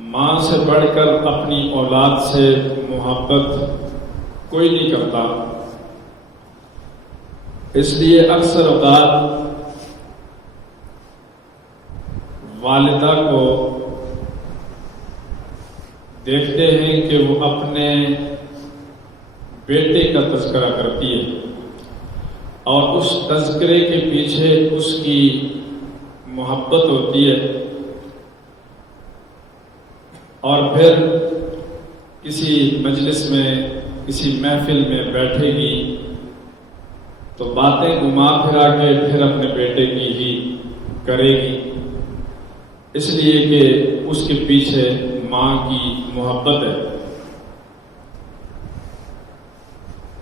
ماں سے بڑھ کر اپنی اولاد سے محبت کوئی نہیں کرتا. اس لیے اکثر اوقات والدہ کو دیکھتے ہیں کہ وہ اپنے بیٹے کا تذکرہ کرتی ہے اور اس تذکرے کے پیچھے اس کی محبت ہوتی ہے، اور پھر کسی مجلس میں کسی محفل میں بیٹھے گی تو باتیں گھما پھرا کے پھر اپنے بیٹے کی ہی کرے گی، اس لیے کہ اس کے پیچھے ماں کی محبت ہے.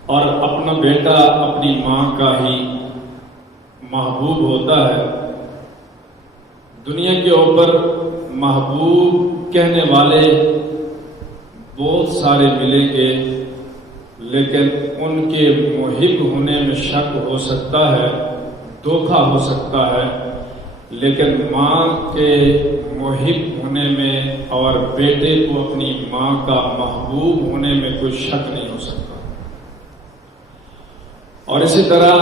اور اپنا بیٹا اپنی ماں کا ہی محبوب ہوتا ہے. دنیا کے اوپر محبوب کہنے والے بہت سارے ملیں گے، لیکن ان کے محب ہونے میں شک ہو سکتا ہے، دھوکہ ہو سکتا ہے، لیکن ماں کے محب ہونے میں اور بیٹے کو اپنی ماں کا محبوب ہونے میں کوئی شک نہیں ہو سکتا. اور اسی طرح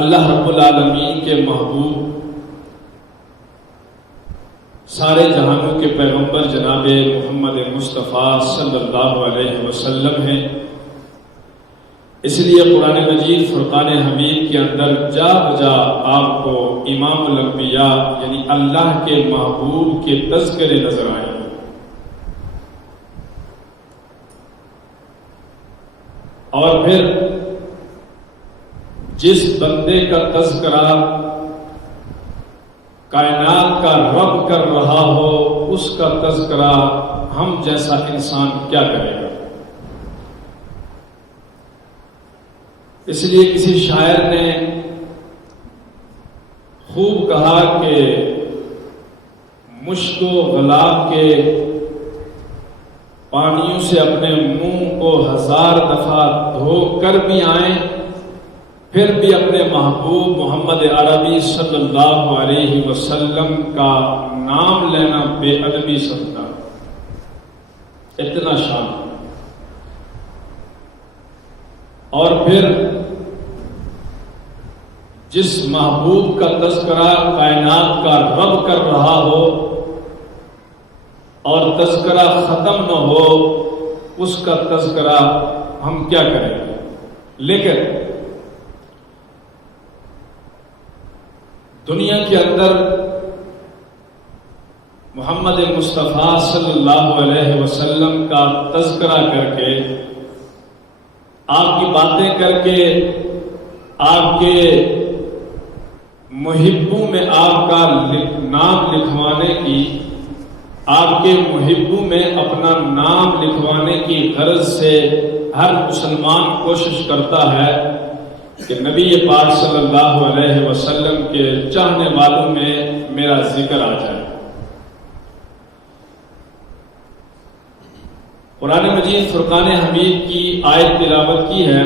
اللہ رب العالمین کے محبوب سارے جہانوں کے پیغمبر جناب محمد مصطفیٰ صلی اللہ علیہ وسلم ہیں. اس لیے قرآن مجید فرقان حمید کے اندر جا بجا آپ کو امام الانبیاء یعنی اللہ کے محبوب کے تذکرے نظر آئے. اور پھر جس بندے کا تذکرہ کائنات کا رب کر رہا ہو، اس کا تذکرہ ہم جیسا انسان کیا کرے گا. اس لیے کسی شاعر نے خوب کہا کہ مشک و گلاب کے پانیوں سے اپنے منہ کو 1000 دفعہ دھو کر بھی آئیں، پھر بھی اپنے محبوب محمد عربی صلی اللہ علیہ وسلم کا نام لینا بے ادبی سمجھتا. اتنا شان. اور پھر جس محبوب کا تذکرہ کائنات کا رب کر رہا ہو اور تذکرہ ختم نہ ہو، اس کا تذکرہ ہم کیا کریں گے. لیکن دنیا کے اندر محمد مصطفیٰ صلی اللہ علیہ وسلم کا تذکرہ کر کے، آپ کی باتیں کر کے، آپ کے محبوں میں آپ کا نام لکھوانے کی، آپ کے محبوں میں اپنا نام لکھوانے کی غرض سے ہر مسلمان کوشش کرتا ہے کہ نبی پاک صلی اللہ علیہ وسلم کے چاہنے والوں میں میرا ذکر آ جائے. قرآن مجید فرقان حمید کی آیت تلاوت کی ہے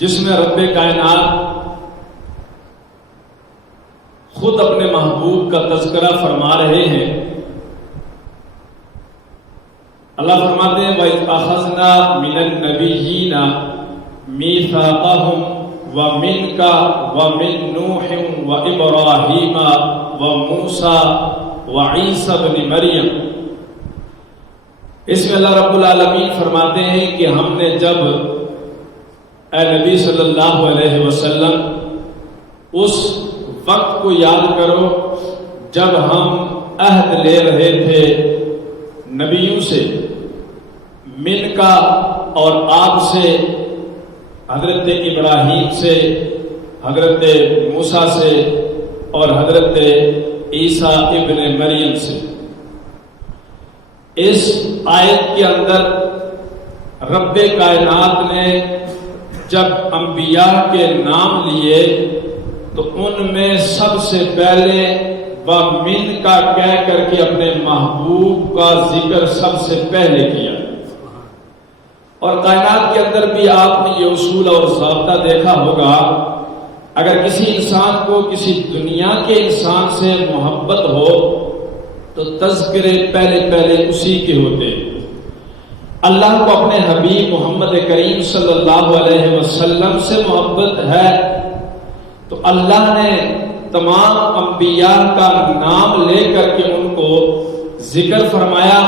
جس میں رب کائنات خود اپنے محبوب کا تذکرہ فرما رہے ہیں. اللہ فرماتے ہیں وَإِذْ أَخَذْنَا مِنَ النَّبِيِّينَ مِيثَاقَهُمْ وَمِنْكَ وَمِن نُوحٍ وَإِبْرَاهِيمَ وَمُوسَى وَعِيسَى ابْنِ مریم. اس میں اللہ رب العالمین فرماتے ہیں کہ ہم نے جب اے نبی صلی اللہ علیہ وسلم اس وقت کو یاد کرو جب ہم عہد لے رہے تھے نبیوں سے، من کا اور آپ سے، حضرت ابراہیم سے، حضرت موسیٰ سے اور حضرت عیسیٰ ابن مریم سے. اس آیت کے اندر رب کائنات نے جب انبیاء کے نام لیے تو ان میں سب سے پہلے وَمِن کا کہہ کر کے اپنے محبوب کا ذکر سب سے پہلے کیا. اور کائنات کے اندر بھی آپ نے یہ اصول اور ضابطہ دیکھا ہوگا، اگر کسی انسان کو کسی دنیا کے انسان سے محبت ہو تو تذکرے پہلے اسی کے ہوتے. اللہ کو اپنے حبیب محمد کریم صلی اللہ علیہ وسلم سے محبت ہے تو اللہ نے تمام انبیاء کا نام لے کر کے ان کو ذکر فرمایا.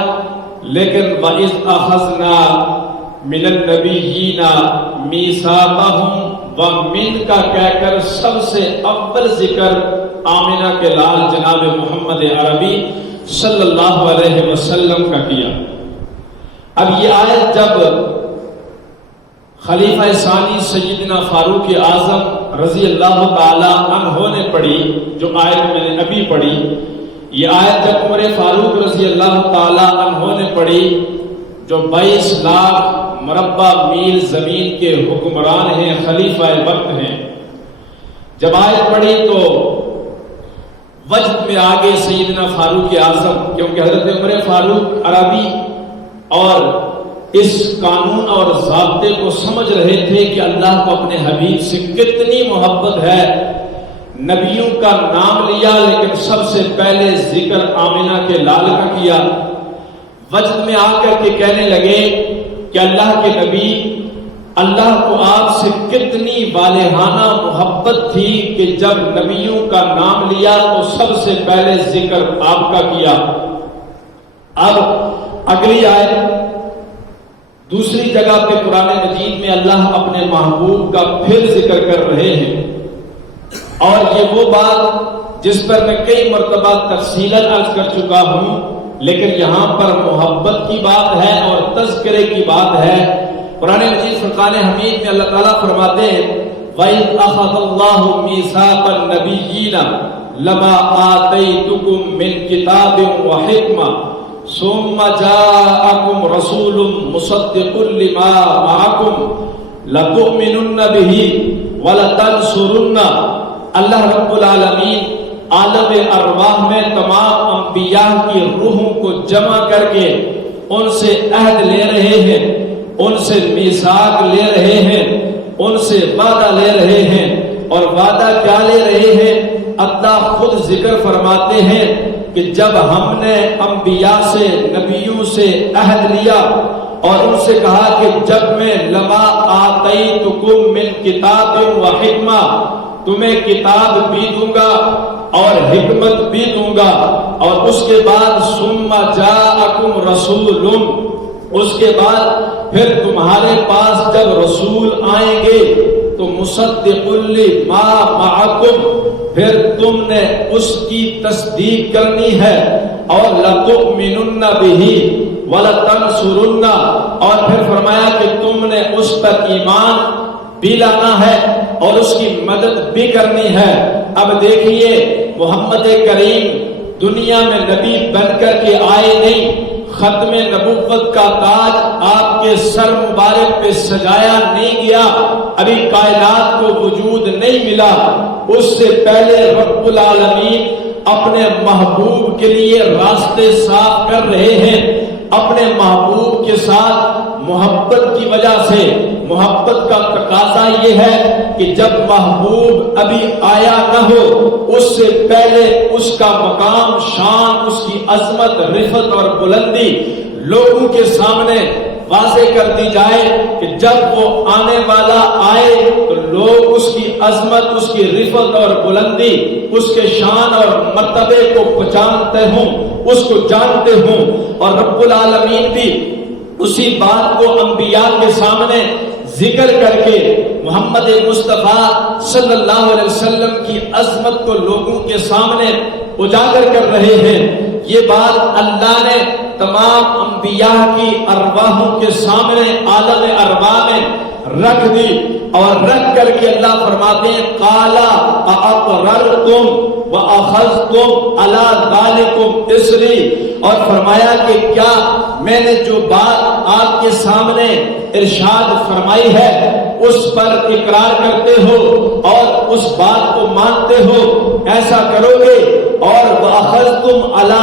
لیکن وَإِذْ أَخَذْنَا مِنَ النَّبِيِّينَ مِيثَاقَهُمْ وَمِنْكَ کہہ کر سب سے اول ذکر آمنہ کے لال جناب محمد عربی صلی اللہ علیہ وسلم کا کیا. اب یہ آیت جب خلیفہ ثانی سیدنا فاروق اعظم رضی اللہ تعالی عنہ نے پڑھی، جو آیت میں نے ابھی پڑھی، یہ آیت جب عمر فاروق رضی اللہ تعالی عنہ نے پڑھی جو 22 لاکھ مربع میل زمین کے حکمران ہیں، خلیفہ وقت ہیں، جب آیت پڑھی تو وجد میں آگے سیدنا فاروق اعظم، کیونکہ حضرت عمر فاروق عربی اور اس قانون اور ضابطے کو سمجھ رہے تھے کہ اللہ کو اپنے حبیب سے کتنی محبت ہے. نبیوں کا نام لیا لیکن سب سے پہلے ذکر آمنہ کے لال کا کیا. وجد میں آ کر کے کہنے لگے کہ اللہ کے نبی، اللہ کو آپ سے کتنی والہانہ محبت تھی کہ جب نبیوں کا نام لیا تو سب سے پہلے ذکر آپ کا کیا. اب اگلی آیت دوسری جگہ پہ قرآن مجید میں اللہ اپنے محبوب کا پھر ذکر کر رہے ہیں، اور یہ وہ بات جس پر میں کئی مرتبہ تفصیلاً عرض کر چکا ہوں، لیکن یہاں پر محبت کی بات ہے اور تذکرے کی بات ہے. قرآن مجید فرقان حمید میں اللہ تعالیٰ فرماتے ہیں وَإِذْ أَخَذَ اللَّهُ مِيثَاقَ النَّبِيِّينَ لَمَا آتَيْتُكُم مِّن كِتَابٍ وَحِكْمَةٍ ثُمَّ جَاءَكُمْ رَسُولٌ مُصَدِّقٌ لِّمَا مَعَكُمْ لَتُؤْمِنُنَّ بِهِ وَلَتَنصُرُنَّهُ. اللہ رب العالمین عالم ارواح میں تمام انبیاء کی روحوں کو جمع کر کے ان سے عہد لے رہے ہیں، ان سے میثاق لے رہے ہیں، ان سے وعدہ لے رہے ہیں. اور وعدہ کیا لے رہے ہیں؟ اللہ خود ذکر فرماتے ہیں کہ جب ہم نے انبیاء سے، نبیوں سے عہد لیا اور ان سے کہا کہ جب میں لما آتیتکم من کتاب و حکمہ، تمہیں کتاب بھی دوں گا اور حکمت بھی دوں گا، اور اس کے بعد ثم جاءکم رسول، اس کے بعد پھر تمہارے پاس جب رسول آئیں گے تو مصدق لما معکم، پھر تم نے اس کی تصدیق کرنی ہے، اور لتؤمنن بہ ولتنصرن، اور پھر فرمایا کہ تم نے اس پر ایمان بھی لانا ہے اور اس کی مدد بھی کرنی ہے. اب دیکھیے محمد کریم دنیا میں نبی بن کر کے آئے نہیں، ختم نبوت کا تاج آپ کے سر مبارک پہ سجایا نہیں گیا، ابھی کائنات کو وجود نہیں ملا. اس سے پہلے رب العالمین اپنے محبوب کے لیے راستے صاف کر رہے ہیں. اپنے محبوب کے ساتھ محبت کی وجہ سے، محبت کا تقاضا یہ ہے کہ جب محبوب ابھی آیا نہ ہو، اس سے پہلے اس کا مقام، شان، اس کی عظمت، رفعت اور بلندی لوگوں کے سامنے واضح کر دی جائے کہ جب وہ آنے والا آئے تو لوگ اس کی عظمت، اس کی رفعت اور بلندی، اس کے شان اور مرتبے کو پہچانتے ہوں، اس کو جانتے ہوں. اور رب العالمین بھی اسی بات کو انبیاء کے سامنے ذکر کر کے محمد مصطفیٰ صلی اللہ علیہ وسلم کی عظمت کو لوگوں کے سامنے اجاگر کر رہے ہیں. یہ بات اللہ نے تمام انبیاء کی ارواحوں کے سامنے عالم ارواح میں رکھ دی، اور رکھ کر کے اللہ فرماتے ہیں قالا اقررتم واخذتم علی ذلکم اسری، اور فرمایا کہ کیا میں نے جو بات آپ کے سامنے ارشاد فرمائی ہے اس پر اقرار کرتے ہو اور اس بات کو مانتے ہو، ایسا کرو گے. اور واخذتم علی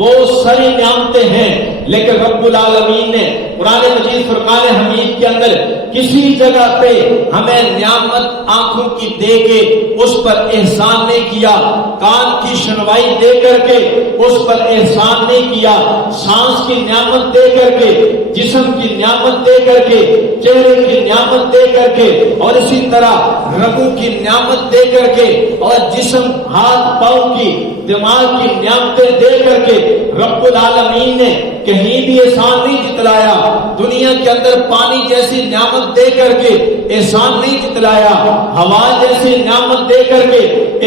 بہت ساری نعمتیں ہیں، لیکن رب العالمین نے قرآن مجید فرقان حمید کے اندر کسی جگہ پہ ہمیں نعمت آنکھوں کی دے کے اس پر احسان نہیں کیا، کان کی سنوائی دے کر کے اس پر احسان نہیں کیا، سانس کی نعمت دے کر کے، جسم کی نعمت دے کر کے، چہرے کی نعمت دے کر کے، اور اسی طرح رگوں کی نعمت دے کر کے، اور جسم ہاتھ پاؤں کی دماغ کی نعمتیں دے کر کے رب العالمین نے کہیں بھی احسان نہیں جتلایا۔ دنیا کے اندر پانی جیسی نعمت دے کر کے احسان نہیں جتلایا، ہوا جیسی نعمت دے کر کے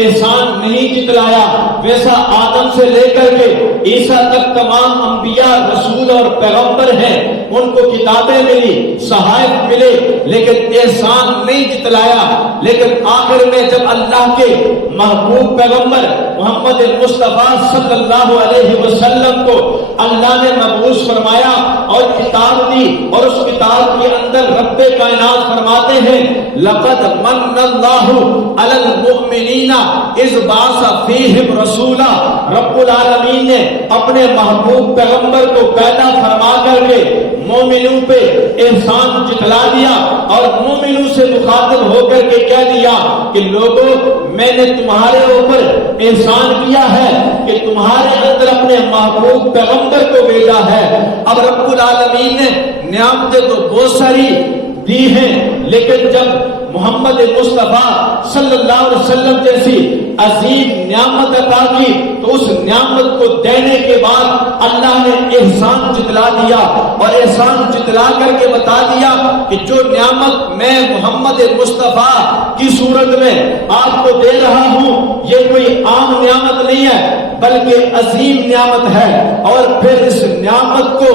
احسان نہیں جتلایا، ویسا آدم سے لے کر کے عیسیٰ تک تمام انبیاء رسول اور پیغمبر ہیں، ان کو کتابیں ملی، صحائف ملے، لیکن احسان نہیں جتلایا۔ لیکن آخر میں جب اللہ کے محبوب پیغمبر محمد مصطفیٰ صلی اللہ علیہ وسلم کو اللہ نے مبعوث فرمایا اور کتاب دی، اور اس کتاب کے اندر رب کائنات فرماتے ہیں لقد من اللہ علی المؤمنین اذ بعث فیہم رسولا، رب العالمین نے اپنے محبوب پیغمبر کو پیدا فرما کر کے مومنوں پہ احسان جتلا دیا، اور مومنوں سے مخاطب ہو کر کے کہہ دیا کہ لوگوں میں نے تمہارے اوپر احسان کیا ہے کہ تمہارے اندر اپنے محبوب پیغمبر کو بھیجا ہے۔ اب رب العالمین نے نعمتیں تو بہت ساری دی ہیں، لیکن جب محمد مصطفیٰ صلی اللہ علیہ وسلم جیسی عظیم نعمت عطا کی تو اس نعمت کو دینے کے بعد اللہ نے احسان جتلا دیا، اور احسان جتلا کر کے بتا دیا کہ جو نعمت میں محمد مصطفیٰ کی صورت میں آپ کو دے رہا ہوں یہ کوئی عام نعمت نہیں ہے بلکہ عظیم نعمت ہے۔ اور پھر اس نعمت کو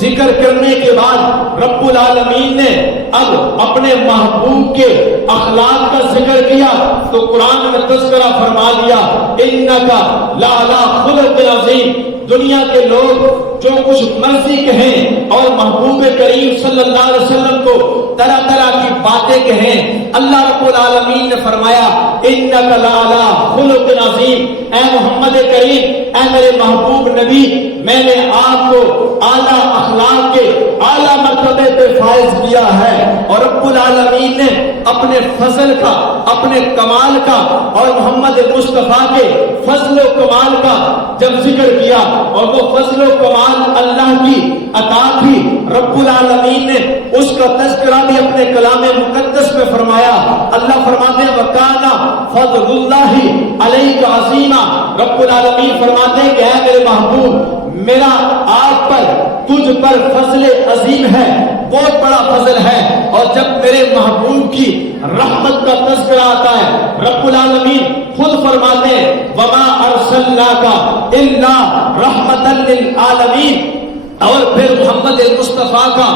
ذکر کرنے کے بعد رب العالمین نے اب اپنے محبوب کے اخلاق کا ذکر کیا تو قرآن میں تذکرہ فرما دیا انکا لعلی خلق عظیم۔ دنیا کے لوگ جو کچھ مرضی کہیں اور محبوب کریم صلی اللہ علیہ وسلم کو طرح طرح کی باتیں کہیں، اللہ رب العالمین نے فرمایا انکا لعلی خلق عظیم، اے محمد کریم، اے میرے محبوب نبی، میں نے آپ کو اعلیٰ اخلاق کے اعلیٰ مرتبے پہ فائز کیا ہے۔ اور رب العالمین نے اپنے فضل کا، اپنے کمال کا اور محمد مصطفیٰ کے فضل و کمال کا جب ذکر کیا، اور وہ فضل و کمال اللہ کی عطا تھی، رب العالمین نے اس کا تذکرہ بھی اپنے کلام مقدس میں فرمایا۔ اللہ فرماتے ہیں وَكَانَ فَضْلُ اللَّهِ عَلَيْكَ عَظِيمًا، رب العالمین فرماتے ہیں کہ اے میرے محبوب میرا آپ پر، تجھ پر فضل عظیم ہے، بہت بڑا فضل ہے۔ اور جب میرے محبوب کی رحمت کا تذکرہ آتا ہے رب العالمین خود فرماتے ہیں وَمَا أَرْسَلْنَاكَ إِلَّا رَحْمَةً لِلْعَالَمِينَ۔ اور پھر محمد مصطفیٰ کا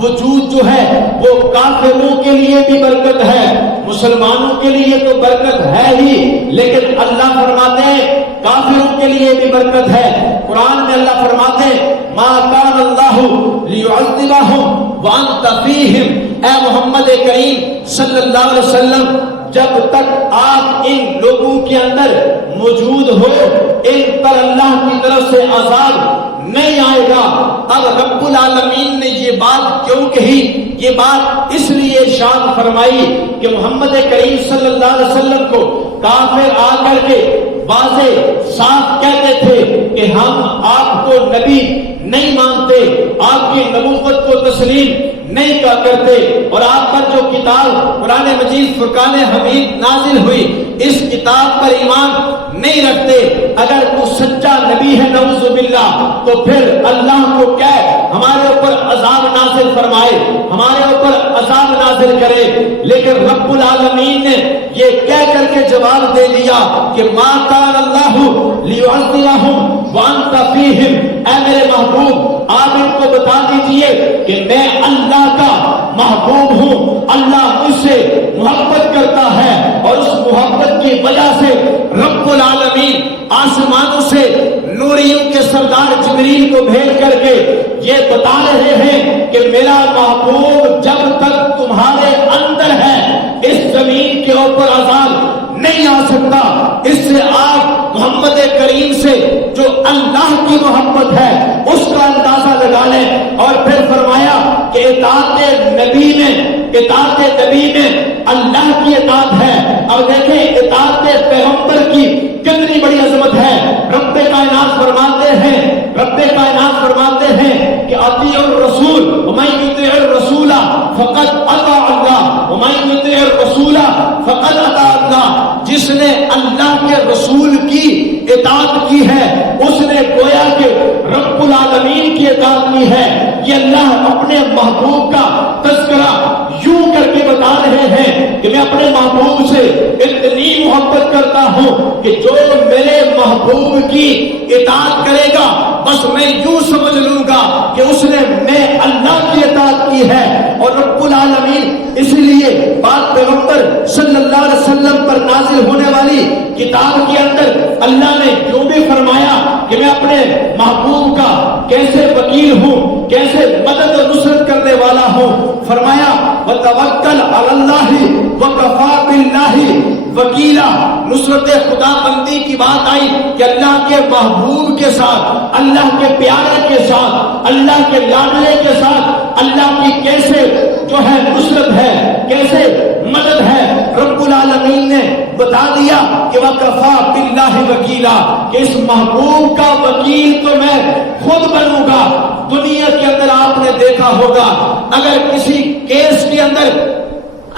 وجود جو ہے وہ کافروں کے لیے بھی برکت ہے، مسلمانوں کے لیے تو برکت ہے ہی، لیکن اللہ فرماتے ہیں کافروں کے لیے بھی برکت ہے۔ قرآن میں اللہ فرماتے ہیں ما کان اللہ لیعذبہم وانت فیہم، اے محمد کریم صلی اللہ علیہ وسلم جب تک آپ ان لوگوں کے اندر موجود ہو ان پر اللہ کی طرف سے عذاب نہیں آئے گا۔ اب رب العالمین نے یہ بات کیوں کہی؟ یہ بات اس لیے ارشاد فرمائی کہ محمد کریم صلی اللہ علیہ وسلم کو کافر آ کر کے واضح صاف کہتے تھے کہ ہم آپ کو نبی نہیں مانتے، آپ کی نبوت کو تسلیم نہیں کیا کرتے، اور آپ پر جو کتاب قرآن مجید فرقان حمید نازل ہوئی اس کتاب پر ایمان نہیں رکھتے۔ اگر وہ سچا نبی ہے نعوذ باللہ تو پھر اللہ کو کہے ہمارے اوپر عذاب نازل فرمائے، ہمارے اوپر عذاب نازل کرے، لیکن رب العالمین نے یہ کہہ کر کے جواب دے دیا کہ ما کان اللہ لیعذبہم وانت فیہم، اے میرے محبوب آپ ان کو بتا دیجئے کہ میں اللہ کا محبوب ہوں، اللہ مجھ سے محبت کرتا ہے، اور اس محبت کی وجہ سے رب العالمین آسمانوں سے نوریوں کے سردار جبریل کو بھیج کر کے یہ بتا رہے ہیں کہ میرا محبوب جب تک تمہارے اندر ہے اس زمین کے اوپر عذاب نہیں آ سکتا۔ اس سے آپ محمد کریم سے جو اللہ اللہ کی محبت ہے اس کا اندازہ لگا لیں۔ اور پھر فرمایا کہ اطاعت نبی میں اللہ کی اطاعت ہے۔ اور دیکھیں اطاعت پیغمبر کی کتنی بڑی عظمت ہے۔ رب کائنات فرماتے ہیں کہ اطیعوا الرسول ومن یطع الرسول فقد اطاع اللہ ومن یطع الرسول فقد اطاع اللہ۔ جس نے اللہ کے رسول کی اطاعت کی ہے اس نے گویا کہ رب العالمین کی اطاعت کی ہے۔ یہ اللہ اپنے محبوب کا تذکرہ یوں کر کے بتا رہے ہیں کہ میں اپنے محبوب سے اتنی محبت کرتا ہوں کہ جو میرے محبوب کی اطاعت کرے گا بس میں یوں سمجھ لوں گا کہ اس نے میں اللہ کی اطاعت کی ہے۔ اور رب العالمین اس لیے پاک پیغمبر صلی اللہ علیہ وسلم پر نازل ہونے والی کتاب کے اندر اللہ نے جو بھی فرمایا کہ میں اپنے محبوب کا کیسے وکیل ہوں، کیسے مدد و نصرت کرنے والا ہوں، فرمایا وتوکل علی اللہ وکفی باللہ وکیلا۔ نصرت خدا بندی کی بات آئی کہ اللہ کے محبوب کے ساتھ، اللہ کے پیارے کے ساتھ، اللہ کے لاڈلے کے ساتھ اللہ کی کیسے جو ہے نصرت ہے، کیسے مدد ہے، رب العالمین نے بتا دیا کہ وکفی باللہ وکیلا، کہ اس محبوب کا وکیل تو میں خود بنوں گا۔ دنیا کے اندر آپ نے دیکھا ہوگا اگر کسی کیس کے اندر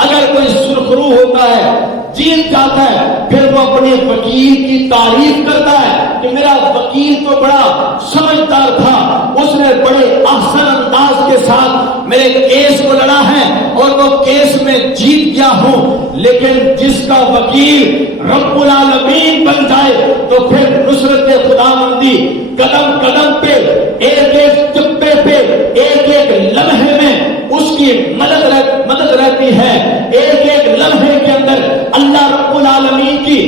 اگر کوئی سرخرو ہوتا ہے، جیت جاتا ہے، پھر وہ اپنے وکیل کی تعریف کرتا ہے کہ میرا وکیل تو بڑا سمجھدار تھا، اس نے بڑے احسن انداز کے ساتھ میرے کیس کو لڑا ہے اور وہ کیس میں جیت گیا ہوں۔ لیکن جس کا وکیل رب العالمین بن جائے تو پھر نصرت خداوندی قدم قدم پہ، ایک ایک چپے پہ، ایک ایک لمحے میں اس کی مدد رہتی ہے۔ ایک ایک لمحے کے اندر اللہ رب العالمین کی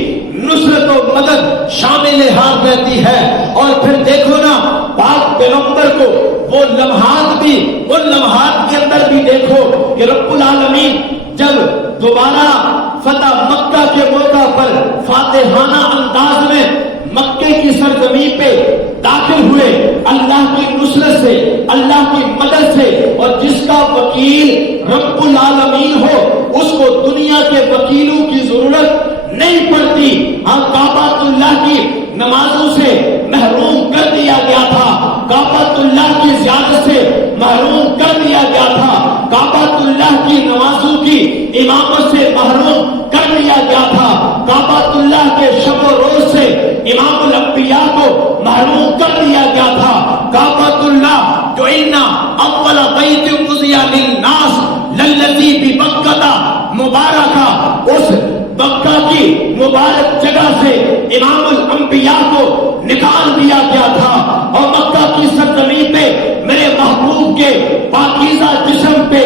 نصرت و مدد شامل حال رہتی ہے۔ اور پھر دیکھو نا پاک پیغمبر کو وہ لمحات کے اندر بھی دیکھو کہ رب العالمین جب دوبارہ فتح مکہ کے موقع پر فاتحانہ انداز میں مکے کی سرزمین پہ داخل ہوئے اللہ کی نصرت سے، اللہ کی مدد سے، اور جس کا وکیل رب العالمین ہو اس کو دنیا کے وکیلوں کی ضرورت نہیں پڑتی۔ کعبۃ اللہ کی نمازوں سے محروم کر دیا گیا تھا، کعبۃ اللہ کی زیارت سے محروم کر دیا گیا تھا، کعبۃ اللہ کی نمازوں کی امامت سے محروم کر دیا گیا تھا، کعبۃ اللہ کے شب و روز سے امام الانبیاء کو محروم کر دیا گیا تھا۔ کعبۃ اللہ جو ان اول بیت وضع للناس للذی ببکۃ مبارکہ، اس مکہ کی مبارک جگہ سے امام الانبیاء کو نکال دیا گیا تھا، اور مکہ کی سرزمین پہ میرے محبوب کے پاکیزہ جسم پہ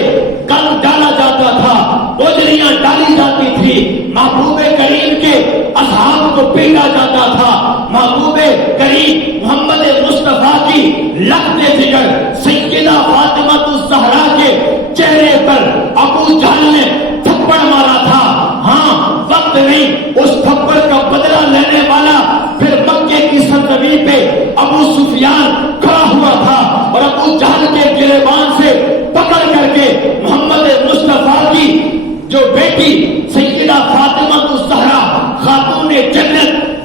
گند ڈالا جاتا تھا، اوجریاں ڈالی جاتی تھی، محبوب کریم کے اصحاب کو پیٹا جاتا تھا، محبوب کریم محمد مصطفیٰ کی لخت جگر سیدہ فاطمہ الزہرا کے چہرے پر ابو جہل نے تھپڑ مارا تھا۔ ہاں وقت نہیں، اس تھپڑ کا بدلہ لینے والا پھر مکے کی سرزمین پہ ابو سفیان کھڑا ہوا تھا، اور ابو جہل کے گریبان سے پکڑ کر کے محمد مصطفیٰ کی جو بیٹی سیدہ فاطمہ الزہرا خاتون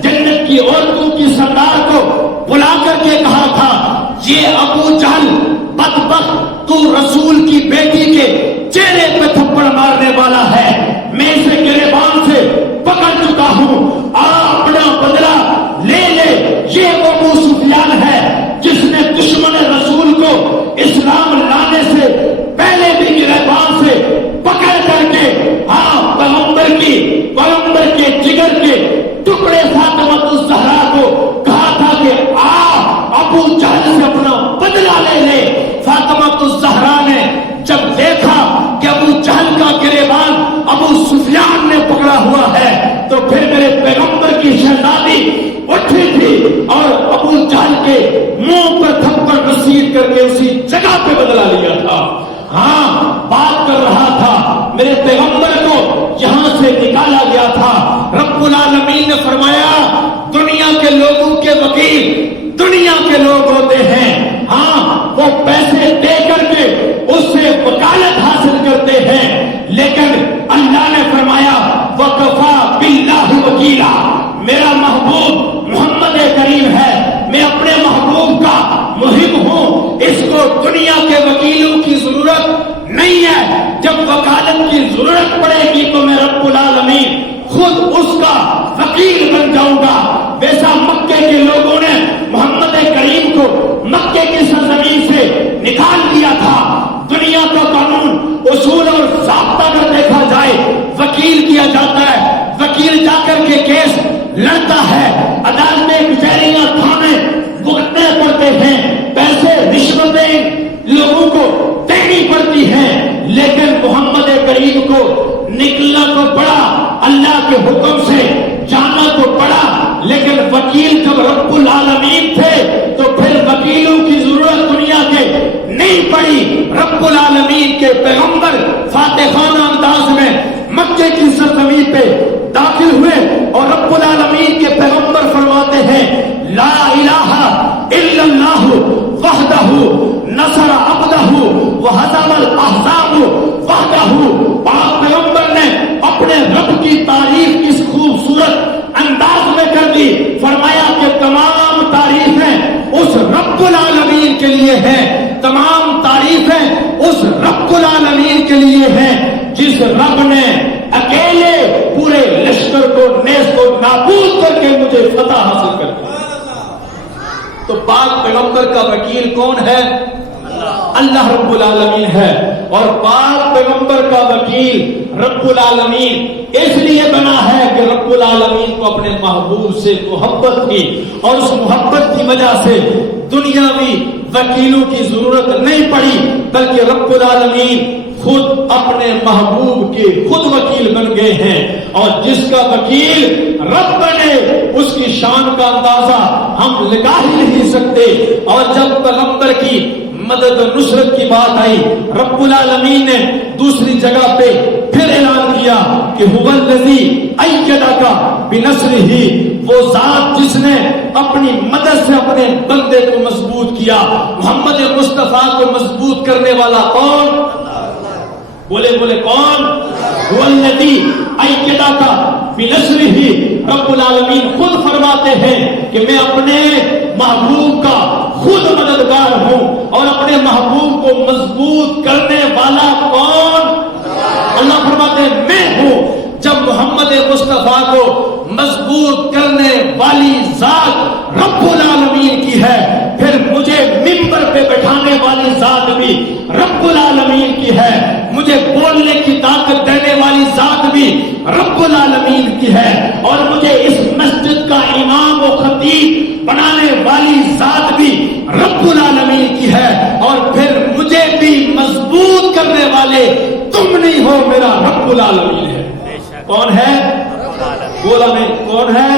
جنت کی عورتوں کی سردار کو بلا کر کے کہا تھا یہ ابو جہل بدبخت تو رسول کی بیٹی کے چہرے پہ تھپڑ مارنے والا ہے، میں اسے گریبان سے پکڑ چکا ہوں، اپنا بدلہ لے لے۔ یہ ابو سفیان ہے جس نے دشمن رسول کو اسلام لانے سے پہلے بھی گریبان سے پکڑ کر کے پیغمبر کے جگر کے ٹکڑے فاطمہ الزہرا کو کہا تھا کہ ابو جہل سے اپنا بدلہ لے لے۔ فاطمہ الزہرا نے جب دیکھا کہ ابو جہل کا گریبان ابو سفیان نے پکڑا ہوا ہے تو پھر میرے پیغمبر کی شہزادی اٹھی تھی اور ابو جہل کے منہ پر تھپڑ رسید کر کے اسی جگہ پہ بدلہ لیا تھا۔ ہاں بات کر رہا تھا میرے پیغمبر کو یہاں سے نکالا گیا تھا، رب العالمین نے فرمایا دنیا کے لوگوں کے وکیل، دنیا جب وکالت کی ضرورت پڑے گی تو میں رب العالمین خود اس کا وکیل بن جاؤں گا۔ ویسا مکے کے لوگوں نے محمد کریم کو مکے کی سرزمین سے نکال دیا تھا۔ دنیا کا قانون، اصول اور ضابطہ اگر دیکھا جائے، وکیل کیا جاتا ہے، وکیل جا کر کے کیس لڑتا ہے، عدالت میں کچہریاں تھانے بھگتنے پڑتے ہیں، پیسے رشوتیں لوگوں کو دینی پڑتی ہیں، لیکن محمد کریم کو نکلنا تو پڑا، اللہ کے حکم سے جانا تو پڑا، لیکن وکیل جب رب العالمین تھے تو پھر وکیلوں کی ضرورت دنیا کے نہیں پڑی۔ رب العالمین کے پیغمبر فاتحانہ انداز میں مکے کی سرزمین پہ داخل ہوئے اور رب العالمین کے پیغمبر فرماتے ہیں لا الہ الا اللہ وحدہ نصر عبدہ وہزم الاحزاب وحدہ۔ پاک پیغمبر نے اپنے رب کی تعریف کس خوبصورت انداز میں کر دی، فرمایا کہ تمام تعریفیں اس رب العالمین کے لیے ہیں، تمام تعریفیں اس رب العالمین کے لیے ہیں جس رب نے اکیلے پورے لشکر کو نیز کو نابود کر کے مجھے فتح حاصل کر دی۔ تو پاک پیغمبر کا وکیل کون ہے؟ اللہ رب العالمین ہے، اور پاک پیغمبر کا وکیل رب العالمین اس لیے بنا ہے کہ رب العالمین کو اپنے محبوب سے محبت تھی، اور اس محبت کی وجہ سے دنیاوی وکیلوں کی ضرورت نہیں پڑی، بلکہ رب العالمین خود اپنے محبوب کے خود وکیل بن گئے ہیں، اور جس کا وکیل رب بنے اس کی شان کا اندازہ ہم لگا ہی نہیں سکتے۔ اور جب پیغمبر کی مدد و نصرت کی بات آئی، رب العالمین نے دوسری جگہ پہ پھر اعلان کیا کہ هو الذی ایدک بنصرہ، وہ ذات جس نے اپنی مدد سے اپنے بندے کو مضبوط کیا۔ محمد مصطفیٰ کو مضبوط کرنے والا کون؟ بولے کون؟ هو الذی ایدک بنصرہ۔ رب العالمین خود فرماتے ہیں کہ میں اپنے محبوب کا خود مددگار ہوں، اور اپنے محبوب کو مضبوط کرنے والا کون؟ اللہ فرماتے ہیں میں ہوں۔ جب محمد مصطفیٰ کو مضبوط کرنے والی ذات رب العالمین کی ہے، پھر مجھے ممبر پہ بٹھانے والی ذات بھی رب العالمین کی ہے، مجھے بولنے کی طاقت دینے والی ذات بھی رب العالمین کی ہے، اور مجھے اس مسجد کا امام و خطیب بنانے والی ذات بھی رب العالمین کی ہے، اور پھر مجھے بھی مضبوط کرنے والے تم نہیں ہو، میرا رب العالمین ہے۔ کون ہے؟ بولا میں کون ہے؟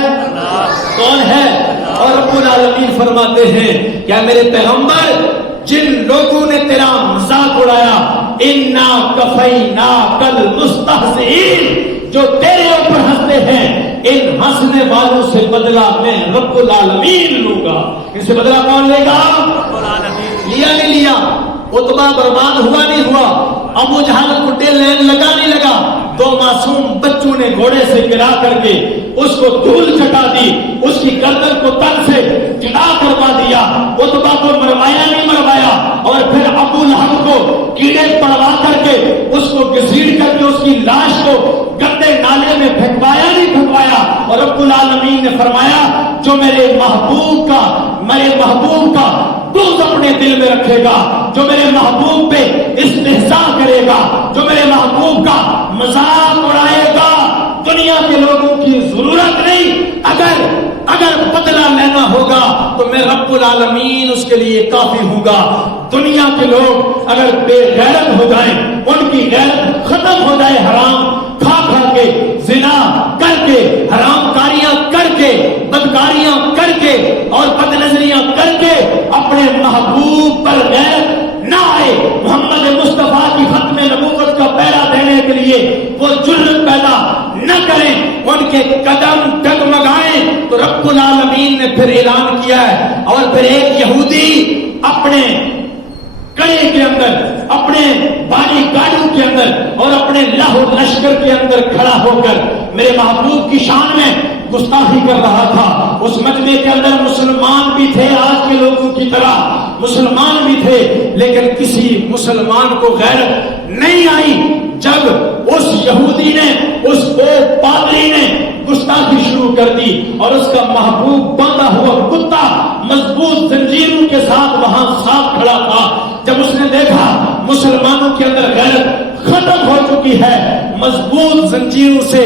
کون ہے؟ اور رب العالمین فرماتے ہیں کیا میرے پیغمبر جن لوگوں نے تیرا مذاق اڑایا، انا کفیناک المستہزئین، جو تیرے اوپر ہنستے ہیں، ان ہنسنے والوں سے بدلہ میں رب العالمین لوں گا۔ ان سے بدلہ کون لے گا؟ لیا نہیں لیا؟ عتبہ برباد ہوا نہیں ہوا؟ ابو جہل کو لین لگا نہیں لگا؟ دو معصوم بچوں نے گھوڑے سے گرا کر کے اس کو دھول چٹا دی، اس کی گردن کو تن سے جدا کروا دیا، عتبہ کو مروایا نہیں مروایا، اور پھر ابو لہب کو کیڑے پڑوا کر کے اس کو گھسیٹ کر کے اس کی لاش کو گندے نالے میں پھینکوایا نہیں پھینکوایا، اور رب العالمین نے فرمایا جو میرے محبوب کا بغض اپنے دل میں رکھے گا، جو میرے محبوب پہ استہزاء کرے گا، جو میرے محبوب کا مذاق اڑائے گا، دنیا کے لوگوں کی ضرورت نہیں، اگر بدلہ لینا ہوگا تو میں رب العالمین اس کے لیے کافی ہوں گا۔ دنیا کے لوگ اگر بے غیرت ہو جائیں، ان کی غیرت ختم ہو جائے، حرام کھا کے، زنا کر کے، حرام کاریاں کر کے، بدکاریاں کر کے اور بد نظریاں کر کے اپنے محبوب پر غیرت نہ آئے، محمد مصطفیٰ کی ختم نبوت کا پہرا دینے کے لیے وہ جرأت پیدا نہ کریں، ان کے قدم ڈگمگائیں، تو رب العالمین نے پھر اعلان کیا ہے۔ اور پھر ایک یہودی اپنے کڑے کے اندر، اپنے باری گاڑیوں کے اندر اور اپنے لاہو لشکر کے اندر کھڑا ہو کر میرے محبوب کی شان میں گستاخی کر رہا تھا۔ اس مجمع کے اندر مسلمان بھی تھے، آج کے لوگوں کی طرح مسلمان بھی تھے، لیکن کسی مسلمان کو غیرت نہیں آئی پادری نے گستاخی شروع کر دی اور اس کا محبوب باندھا ہوا کتا مضبوط زنجیروں کے ساتھ وہاں صاف کھڑا تھا. جب اس نے دیکھا مسلمانوں کے اندر غیرت ختم ہو چکی ہے، مضبوط زنجیروں سے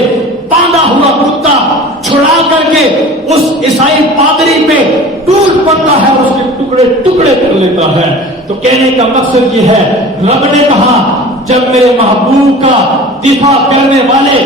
باندھا ہوا کتا چھڑا کر کے اس عیسائی پادری پہ ٹوٹ پڑتا ہے اور اس کے ٹکڑے ٹکڑے کر لیتا ہے. تو کہنے کا مقصد یہ ہے، رب نے کہا جب میرے محبوب کا دفاع کرنے والے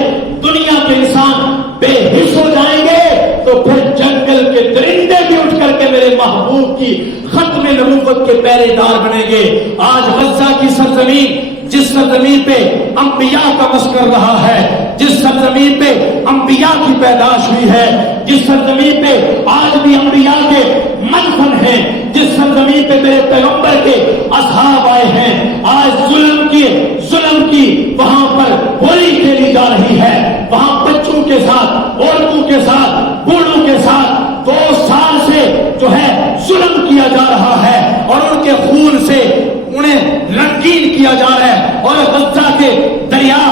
دنیا کے انسان بے حس ہو جائیں گے تو پھر جنگل کے درندے بھی اٹھ کر کے میرے محبوب کی ختم نبوت کے پہرے دار بنیں گے. آج غزہ کی سرزمین، جس سرزمین پہ انبیاء کا مسکن رہا ہے، جس سرزمین پہ انبیاء کی پیدائش ہوئی ہے، جس سرزمین پہ آج بھی انبیاء کے مدفن ہیں، جس سرزمین پہ میرے پیغمبر کے اصحاب آئے ہیں، آج ظلم کی وہاں پر ہولی کھیلی جا رہی ہے. وہاں بچوں کے ساتھ، عورتوں کے ساتھ، بوڑھوں کے ساتھ 2 سال سے جو ہے ظلم کیا جا رہا ہے اور ان کے خون سے انہیں رنگین کیا جا رہا ہے. اور غزہ کے دریا،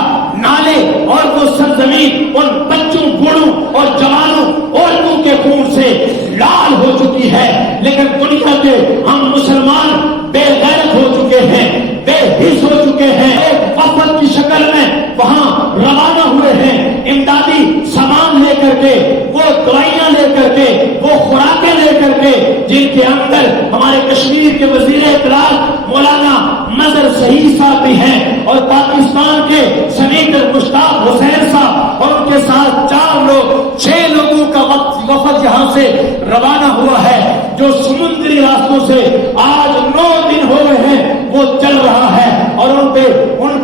نالے اور وہ سرزمین ان بچوں، بوڑھوں اور جوانوں، عورتوں کے خون سے لال ہو چکی ہے. لیکن دنیا کے ہم مسلمان بے غیرت ہو چکے ہیں، بے حس ہو چکے ہیں. ایک وفد کی شکل میں وہاں روانہ ہوئے ہیں، امدادی سامان لے کر کے، وہ دوائیاں لے کر کے، وہ خوراکیں لے کر کے، جن کے اندر ہمارے کشمیر کے وزیر اطلاع مولانا مظہر شہید صاحب بھی ہیں اور پاکستان کے سینیٹر مشتاق حسین صاحب اور ان کے ساتھ 4 لوگ، 6 لوگوں کا وفد یہاں سے روانہ ہوا ہے، جو سمندری راستوں سے آج 9 دن ہو گئے ہیں وہ چل رہا ہے. اور ان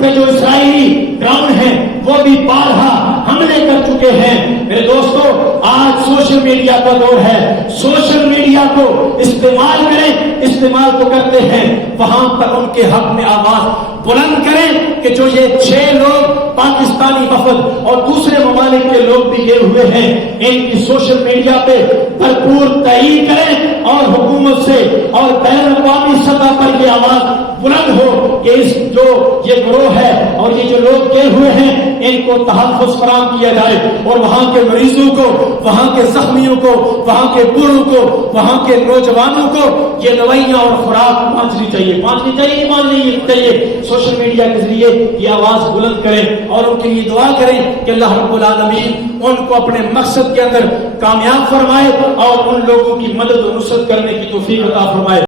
پہ جو اسرائیلی ڈرون ہیں وہ بھی بارہا حملے کر چکے ہیں. میرے دوستو، آج سوشل میڈیا کا دور ہے، سوشل میڈیا کو استعمال کریں، استعمال تو کرتے ہیں، وہاں پر ان کے حق میں آواز بلند کریں کہ جو یہ 6 لوگ پاکستانی وفد اور دوسرے ممالک کے لوگ بھی گئے ہوئے ہیں، ان کی سوشل میڈیا پہ بھرپور تائید کریں اور حکومت سے اور بین الاقوامی سطح پر یہ آواز بلند ہو کہ جو یہ گروہ ہے اور یہ جو لوگ گئے ہوئے ہیں ان کو تحفظ فراہم کیا جائے اور وہاں کے مریضوں کو، وہاں کے زخمیوں کو، وہاں کے بوڑھوں کو، وہاں کے نوجوانوں کو یہ دوائیاں اور خوراک پہنچنی چاہیے. سوشل میڈیا کے ذریعے یہ آواز بلند کریں اور ان کے لیے دعا کریں کہ اللہ رب العالمین ان کو اپنے مقصد کے اندر کامیاب فرمائے اور ان لوگوں کی مدد و نصرت کرنے کی توفیق عطا فرمائے.